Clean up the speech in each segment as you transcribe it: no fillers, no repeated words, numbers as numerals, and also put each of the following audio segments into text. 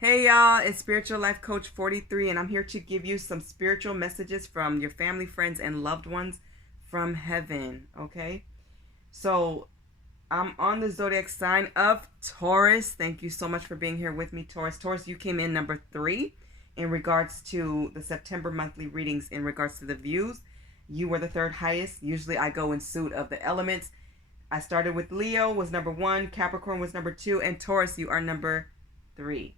Hey y'all, it's Spiritual Life Coach 43, and I'm here to give you some spiritual messages from your family, friends, and loved ones from heaven. Okay, so I'm on the zodiac sign of Taurus. Thank you so much for being here with me, Taurus. Taurus, you came in number 3 in regards to the September monthly readings. In regards to the views, you were the third highest. Usually I go in suit of the elements. I started with Leo was number 1, Capricorn was number 2, and Taurus, you are number 3.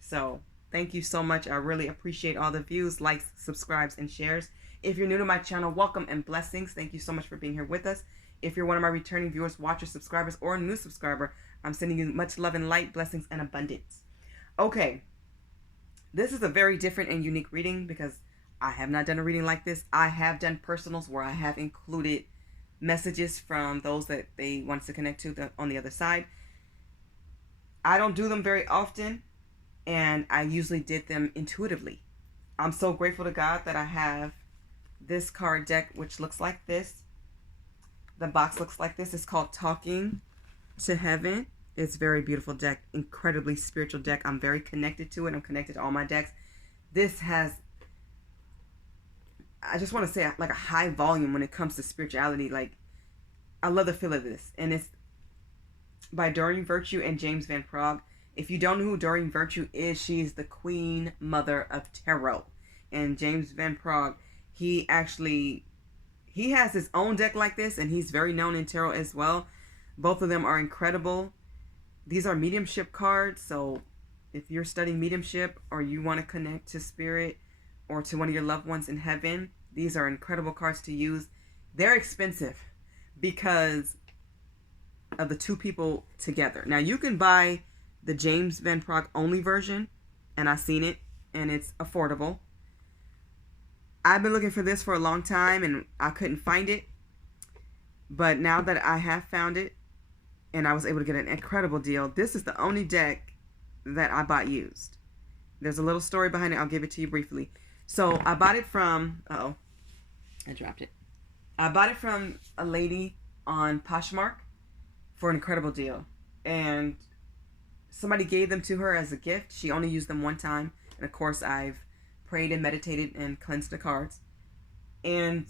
So thank you so much. I really appreciate all the views, likes, subscribes, and shares. If you're new to my channel, welcome and blessings. Thank you so much for being here with us. If you're one of my returning viewers, watchers, subscribers, or a new subscriber, I'm sending you much love and light, blessings, and abundance. Okay, this is a very different and unique reading because I have not done a reading like this. I have done personals where I have included messages from those that they want to connect to on the other side. I don't do them very often, and I usually did them intuitively. I'm so grateful to God that I have this card deck, which looks like this. The box looks like this. It's called Talking to Heaven. It's a very beautiful deck, incredibly spiritual deck. I'm very connected to it. I'm connected to all my decks. This has, I just want to say, like a high volume when it comes to spirituality. Like, I love the feel of this. And it's by Doreen Virtue and James Van Praagh. If you don't know who Doreen Virtue is, she's the queen mother of tarot. And James Van Praagh, he has his own deck like this, and he's very known in tarot as well. Both of them are incredible. These are mediumship cards, so if you're studying mediumship or you want to connect to spirit or to one of your loved ones in heaven, these are incredible cards to use. They're expensive because of the two people together. Now, you can buy the James Van Praagh only version, and I've seen it, and it's affordable. I've been looking for this for a long time, and I couldn't find it. But now that I have found it, and I was able to get an incredible deal, this is the only deck that I bought used. There's a little story behind it. I'll give it to you briefly. So I bought it from, I dropped it. I bought it from a lady on Poshmark for an incredible deal. And somebody gave them to her as a gift. She only used them one time. And of course, I've prayed and meditated and cleansed the cards. And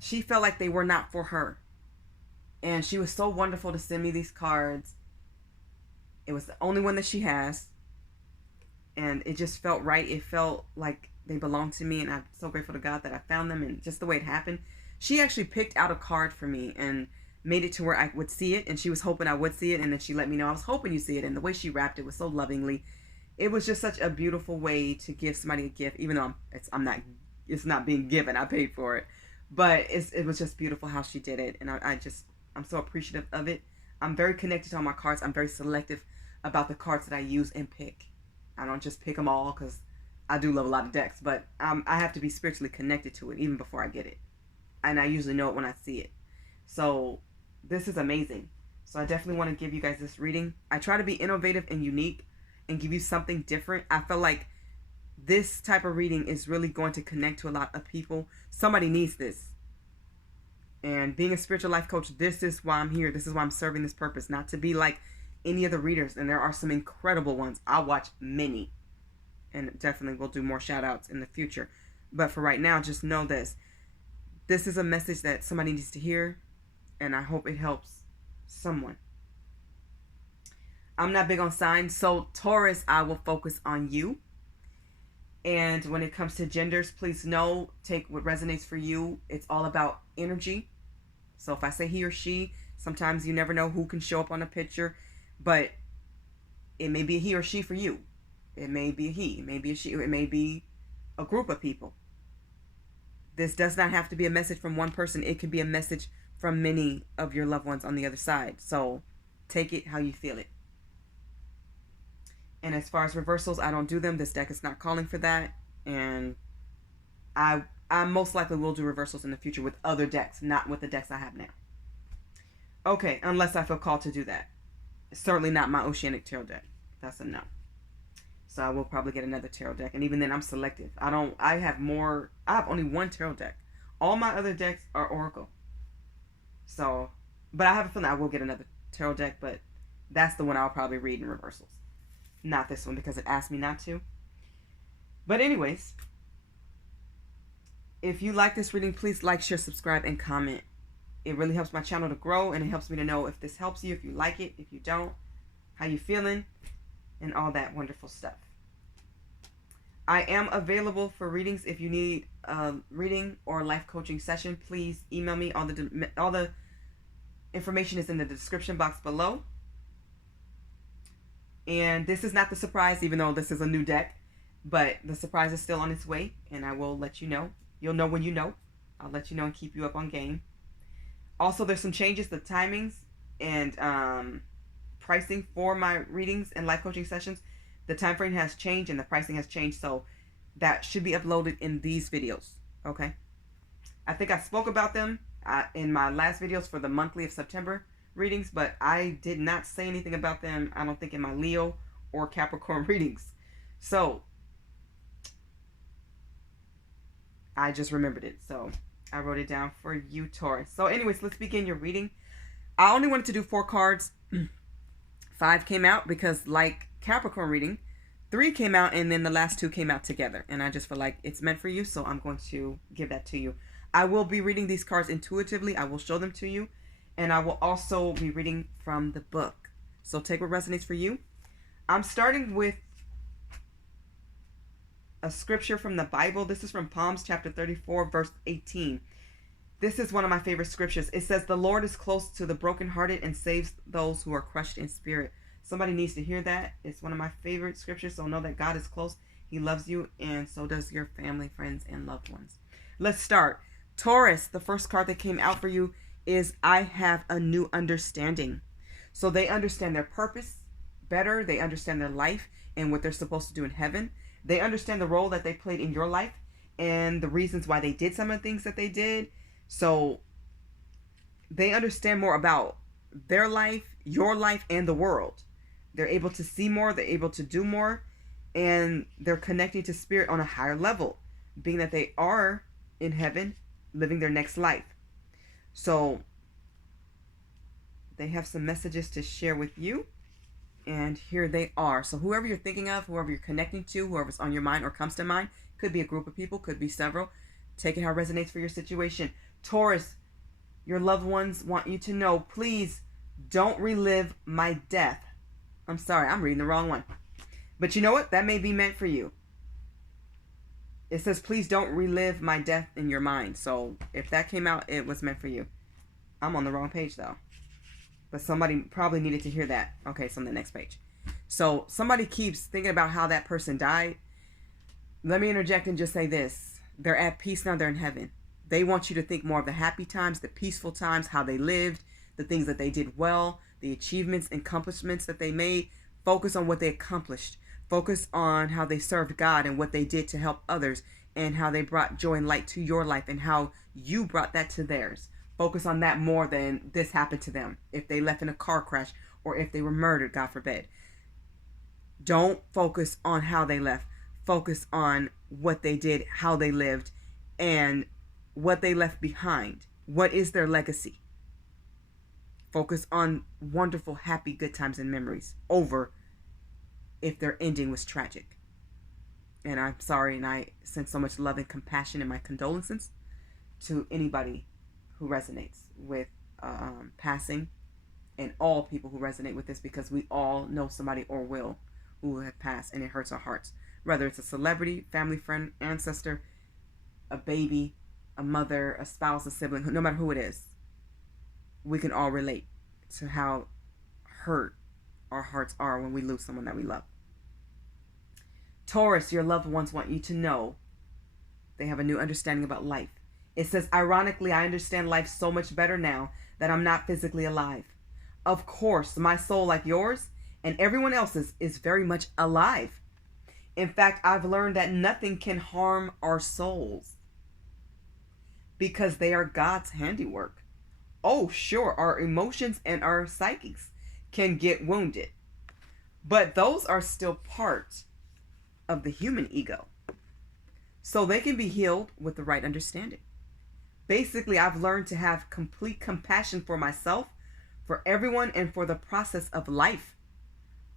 she felt like they were not for her. And she was so wonderful to send me these cards. It was the only one that she has. And it just felt right. It felt like they belonged to me. And I'm so grateful to God that I found them. And just the way it happened. She actually picked out a card for me and made it to where I would see it, and she was hoping I would see it, and then she let me know I was hoping you see it, and the way she wrapped it was so lovingly. It was just such a beautiful way to give somebody a gift, even though it's not being given. I paid for it, but it was just beautiful how she did it, and I'm so appreciative of it. I'm very connected to all my cards. I'm very selective about the cards that I use and pick. I don't just pick them all because I do love a lot of decks, but I have to be spiritually connected to it even before I get it, and I usually know it when I see it. So this is amazing. So I definitely want to give you guys this reading. I try to be innovative and unique and give you something different. I feel like this type of reading is really going to connect to a lot of people. Somebody needs this. And being a spiritual life coach, this is why I'm here. This is why I'm serving this purpose. Not to be like any other readers. And there are some incredible ones. I'll watch many. And definitely we'll do more shout outs in the future. But for right now, just know this. This is a message that somebody needs to hear. And I hope it helps someone. I'm not big on signs. So Taurus, I will focus on you. And when it comes to genders, please know, take what resonates for you. It's all about energy. So if I say he or she, sometimes you never know who can show up on a picture. But it may be a he or she for you. It may be a he. It may be a she. It may be a group of people. This does not have to be a message from one person. It can be a message from many of your loved ones on the other side. So take it how you feel it. And as far as reversals, I don't do them. This deck is not calling for that. And I most likely will do reversals in the future with other decks, not with the decks I have now. Okay, unless I feel called to do that. Certainly not my Oceanic tarot deck. That's a no. So I will probably get another tarot deck. And even then, I'm selective. I have only one tarot deck. All my other decks are Oracle. So, but I have a feeling I will get another tarot deck, but that's the one I'll probably read in reversals. not this one because it asked me not to. But anyways, if you like this reading, please like, share, subscribe, and comment. It really helps my channel to grow, and it helps me to know if this helps you, if you like it, if you don't, how you feeling, and all that wonderful stuff. I am available for readings. If you need a reading or life coaching session, please email me. All the information is in the description box below. And this is not the surprise, even though this is a new deck, but the surprise is still on its way, and I will let you know. You'll know when you know. I'll let you know and keep you up on game. Also, there's some changes, the timings and pricing for my readings and life coaching sessions. The time frame has changed and the pricing has changed, so that should be uploaded in these videos, okay? I think I spoke about them in my last videos for the monthly of September readings, but I did not say anything about them, I don't think, in my Leo or Capricorn readings. So I just remembered it, so I wrote it down for you, Taurus. So anyways, let's begin your reading. I only wanted to do 4 cards. 5 came out because, like Capricorn reading, 3 came out and then the last 2 came out together, and I just feel like it's meant for you, so I'm going to give that to you. I will be reading these cards intuitively. I will show them to you, and I will also be reading from the book. So take what resonates for you. I'm starting with a scripture from the Bible. This is from Psalms chapter 34, verse 18. This is one of my favorite scriptures. It says, "The Lord is close to the brokenhearted and saves those who are crushed in spirit." Somebody needs to hear that. It's one of my favorite scriptures. So know that God is close. He loves you, and so does your family, friends, and loved ones. Let's start. Taurus, the first card that came out for you is "I have a new understanding." So they understand their purpose better. They understand their life and what they're supposed to do in heaven. They understand the role that they played in your life and the reasons why they did some of the things that they did. So they understand more about their life, your life, and the world. They're able to see more, they're able to do more, and they're connecting to spirit on a higher level, being that they are in heaven, living their next life. So they have some messages to share with you, and here they are. So whoever you're thinking of, whoever you're connecting to, whoever's on your mind or comes to mind, could be a group of people, could be several. Take it how it resonates for your situation. Taurus, your loved ones want you to know, please don't relive my death. I'm sorry, I'm reading the wrong one. But you know what? That may be meant for you. It says, please don't relive my death in your mind. So if that came out, it was meant for you. I'm on the wrong page though. But somebody probably needed to hear that. Okay, so on the next page. So somebody keeps thinking about how that person died. Let me interject and just say this. They're at peace now. They're in heaven. They want you to think more of the happy times, the peaceful times, how they lived, the things that they did well, the achievements, accomplishments that they made. Focus on what they accomplished. Focus on how they served God and what they did to help others and how they brought joy and light to your life and how you brought that to theirs. Focus on that more than this happened to them. If they left in a car crash or if they were murdered, God forbid. Don't focus on how they left. Focus on what they did, how they lived, and what they left behind. What is their legacy? Focus on wonderful, happy, good times and memories over if their ending was tragic. And I'm sorry, and I send so much love and compassion and my condolences to anybody who resonates with passing, and all people who resonate with this, because we all know somebody or will who have passed, and it hurts our hearts. Whether it's a celebrity, family, friend, ancestor, a baby, a mother, a spouse, a sibling, no matter who it is, we can all relate to how hurt our hearts are when we lose someone that we love. Taurus, your loved ones want you to know they have a new understanding about life. It says, ironically, I understand life so much better now that I'm not physically alive. Of course, my soul, like yours and everyone else's, is very much alive. In fact, I've learned that nothing can harm our souls because they are God's handiwork. Oh, sure, our emotions and our psychics can get wounded, but those are still part of the human ego. So they can be healed with the right understanding. Basically, I've learned to have complete compassion for myself, for everyone, and for the process of life.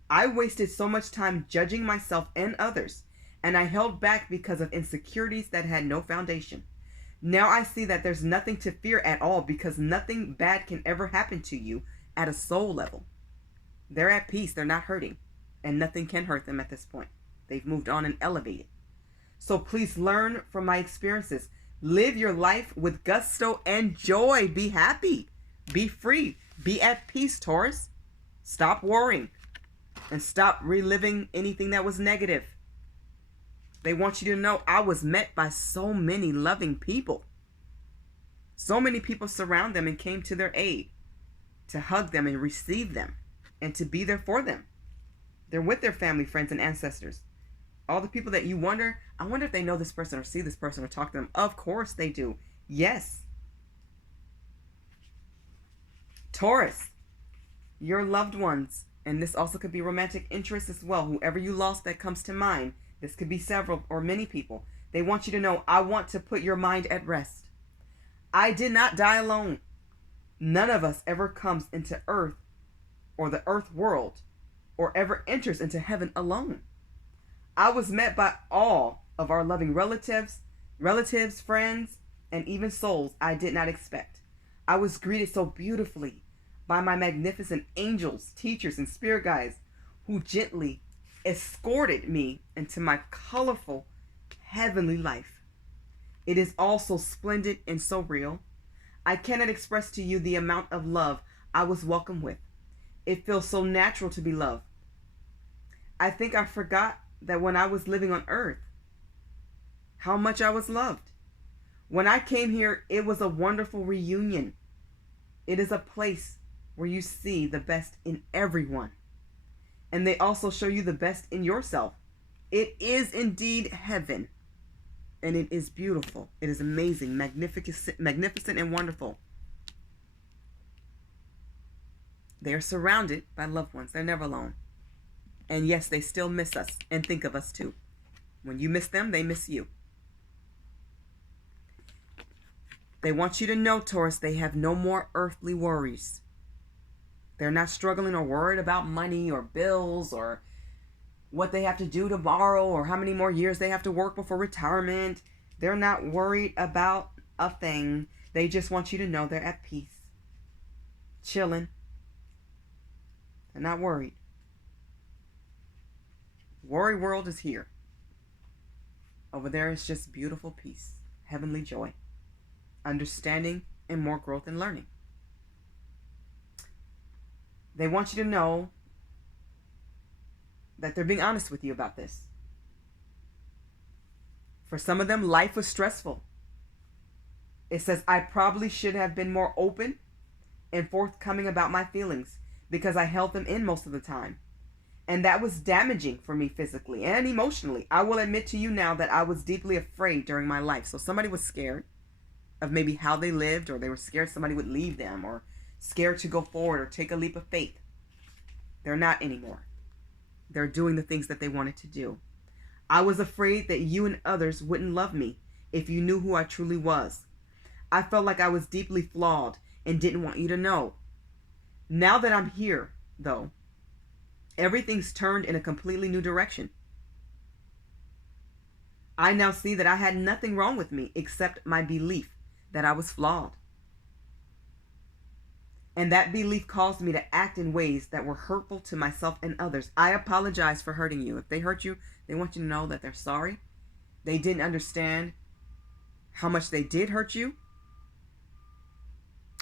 I wasted so much time judging myself and others, and I held back because of insecurities that had no foundation. Now I see that there's nothing to fear at all because nothing bad can ever happen to you at a soul level. They're at peace, they're not hurting, and nothing can hurt them at this point. They've moved on and elevated. So please learn from my experiences. Live your life with gusto and joy. Be happy. Be free. Be at peace, Taurus. Stop worrying and stop reliving anything that was negative. They want you to know I was met by so many loving people. So many people surround them and came to their aid to hug them and receive them and to be there for them. They're with their family, friends, and ancestors. All the people that you wonder, I wonder if they know this person or see this person or talk to them. Of course they do. Yes. Taurus, your loved ones, and this also could be romantic interest as well. Whoever you lost that comes to mind, this could be several or many people. They want you to know, I want to put your mind at rest. I did not die alone. None of us ever comes into earth or the earth world or ever enters into heaven alone. I was met by all of our loving relatives, friends, and even souls I did not expect. I was greeted so beautifully by my magnificent angels, teachers, and spirit guides who gently escorted me into my colorful heavenly life. It is all so splendid and so real. I cannot express to you the amount of love I was welcomed with. It feels so natural to be loved. I think I forgot that when I was living on earth, how much I was loved. When I came here, it was a wonderful reunion. It is a place where you see the best in everyone. And they also show you the best in yourself. It is indeed heaven. And it is beautiful. It is amazing, magnificent and wonderful. They are surrounded by loved ones. They're never alone. And yes, they still miss us and think of us too. When you miss them, they miss you. They want you to know, Taurus, they have no more earthly worries. They're not struggling or worried about money or bills or what they have to do tomorrow or how many more years they have to work before retirement. They're not worried about a thing. They just want you to know they're at peace, chilling. They're not worried. Worry world is here. Over there is just beautiful peace, heavenly joy, understanding, and more growth and learning. They want you to know that they're being honest with you about this. For some of them, life was stressful. It says, I probably should have been more open and forthcoming about my feelings because I held them in most of the time. And that was damaging for me physically and emotionally. I will admit to you now that I was deeply afraid during my life. So somebody was scared of maybe how they lived, or they were scared somebody would leave them, or scared to go forward or take a leap of faith. They're not anymore. They're doing the things that they wanted to do. I was afraid that you and others wouldn't love me if you knew who I truly was. I felt like I was deeply flawed and didn't want you to know. Now that I'm here, though, everything's turned in a completely new direction. I now see that I had nothing wrong with me except my belief that I was flawed. And that belief caused me to act in ways that were hurtful to myself and others. I apologize for hurting you. If they hurt you, they want you to know that they're sorry. They didn't understand how much they did hurt you.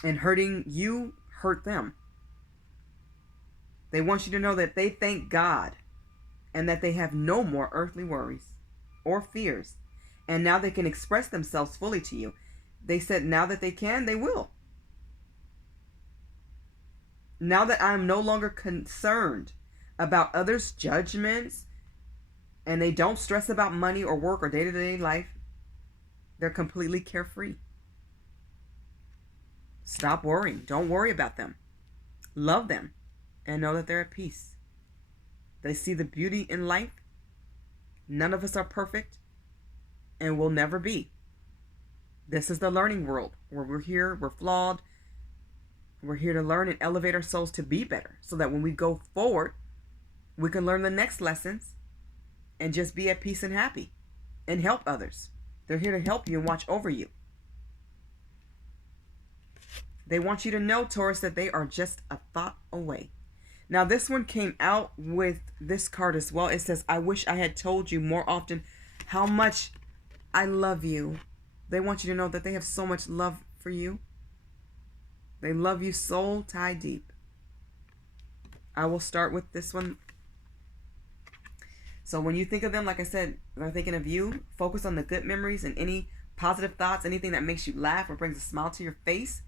And hurting you hurt them. They want you to know that they thank God and that they have no more earthly worries or fears. And now they can express themselves fully to you. They said now that they can, they will. Now that I'm no longer concerned about others' judgments and they don't stress about money or work or day-to-day life, they're completely carefree. Stop worrying. Don't worry about them. Love them and know that they're at peace. They see the beauty in life. None of us are perfect and will never be. This is the learning world where we're here, we're flawed. We're here to learn and elevate our souls to be better so that when we go forward, We can learn the next lessons and just be at peace and happy and help others. They're here to help you and watch over you. They want you to know, Taurus, that they are just a thought away. Now, this one came out with this card as well. It says, I wish I had told you more often how much I love you. They want you to know that they have so much love for you. They love you soul tie deep. I will start with this one. So when you think of them, like I said, they're thinking of you. Focus on the good memories and any positive thoughts, anything that makes you laugh or brings a smile to your face.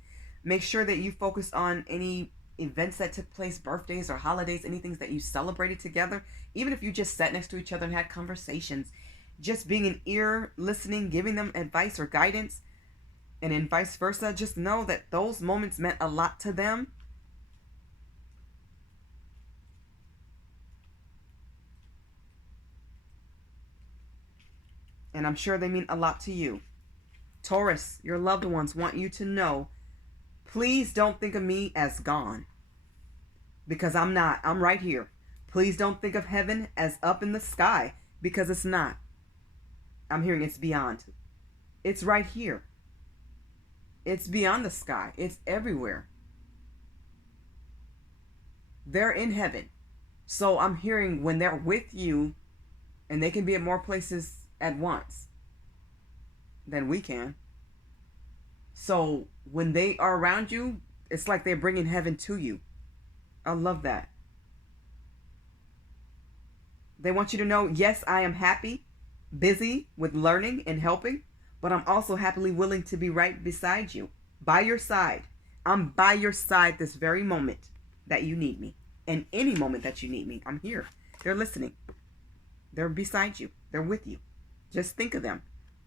Make sure that you focus on any events that took place, birthdays or holidays, anything that you celebrated together. Even if you just sat next to each other and had conversations, just being an ear, listening, giving them advice or guidance, and then vice versa. Just know that those moments meant a lot to them. And I'm sure they mean a lot to you. Taurus, your loved ones want you to know, please don't think of me as gone. Because I'm not. I'm right here. Please don't think of heaven as up in the sky. Because it's not. I'm hearing it's beyond. It's right here. It's beyond the sky. It's everywhere. They're in heaven. So I'm hearing when they're with you, and they can be at more places at once than we can. So when they are around you, it's like they're bringing heaven to you. I love that. They want you to know, yes, I am happy, busy with learning and helping, but I'm also happily willing to be right beside you, by your side. I'm by your side this very moment that you need me. And any moment that you need me, I'm here. They're listening. They're beside you. They're with you. Just think of them.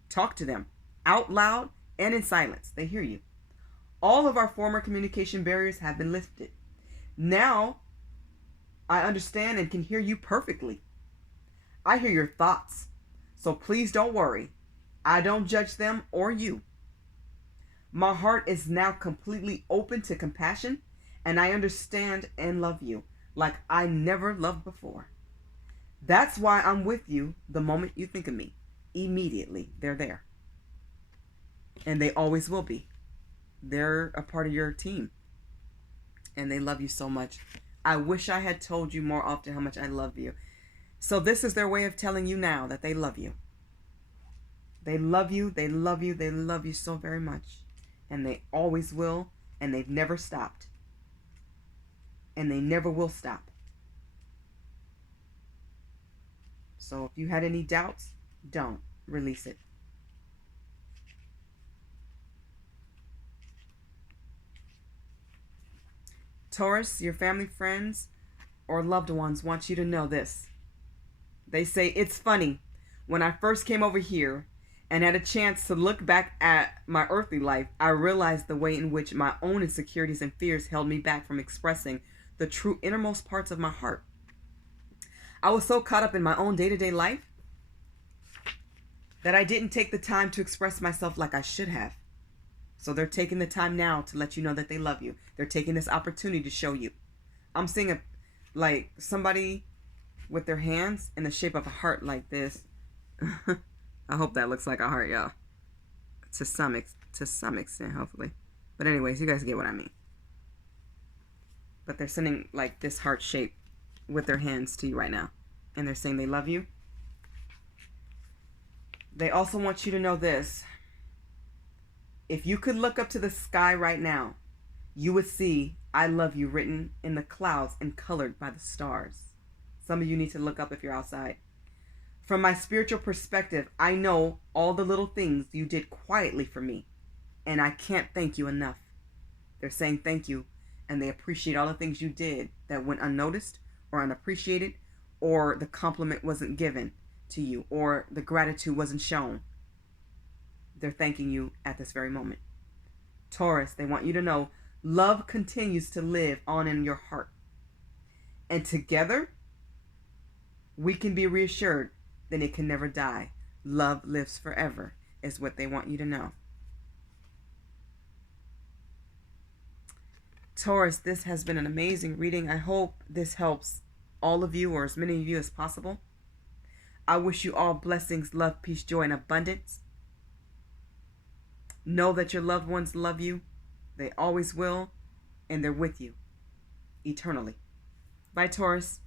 Talk to them out loud and in silence. They hear you. All of our former communication barriers have been lifted. Now, I understand and can hear you perfectly. I hear your thoughts. So please don't worry. I don't judge them or you. My heart is now completely open to compassion, and I understand and love you like I never loved before. That's why I'm with you the moment you think of me. Immediately, they're there. And they always will be. They're a part of your team. And they love you so much. I wish I had told you more often how much I love you. So this is their way of telling you now that they love you. They love you. They love you. They love you so very much. And they always will. And they've never stopped. And they never will stop. So if you had any doubts, don't release it. Taurus, your family, friends, or loved ones want you to know this. They say, it's funny. When I first came over here and had a chance to look back at my earthly life, I realized the way in which my own insecurities and fears held me back from expressing the true innermost parts of my heart. I was so caught up in my own day-to-day life that I didn't take the time to express myself like I should have. So they're taking the time now to let you know that they love you. They're taking this opportunity to show you. I'm seeing like somebody with their hands in the shape of a heart like this. I hope that looks like a heart, y'all. To some extent, hopefully. But anyways, you guys get what I mean. But they're sending like this heart shape with their hands to you right now. And they're saying they love you. They also want you to know this. If you could look up to the sky right now, you would see I love you written in the clouds and colored by the stars. Some of you need to look up if you're outside. From my spiritual perspective, I know all the little things you did quietly for me, and I can't thank you enough. They're saying thank you, and they appreciate all the things you did that went unnoticed or unappreciated, or the compliment wasn't given to you, or the gratitude wasn't shown. They're thanking you at this very moment. Taurus, they want you to know love continues to live on in your heart. And together, we can be reassured that it can never die. Love lives forever, is what they want you to know. Taurus, this has been an amazing reading. I hope this helps all of you, or as many of you as possible. I wish you all blessings, love, peace, joy, and abundance. Know that your loved ones love you. They always will, and they're with you eternally. Bye, Taurus.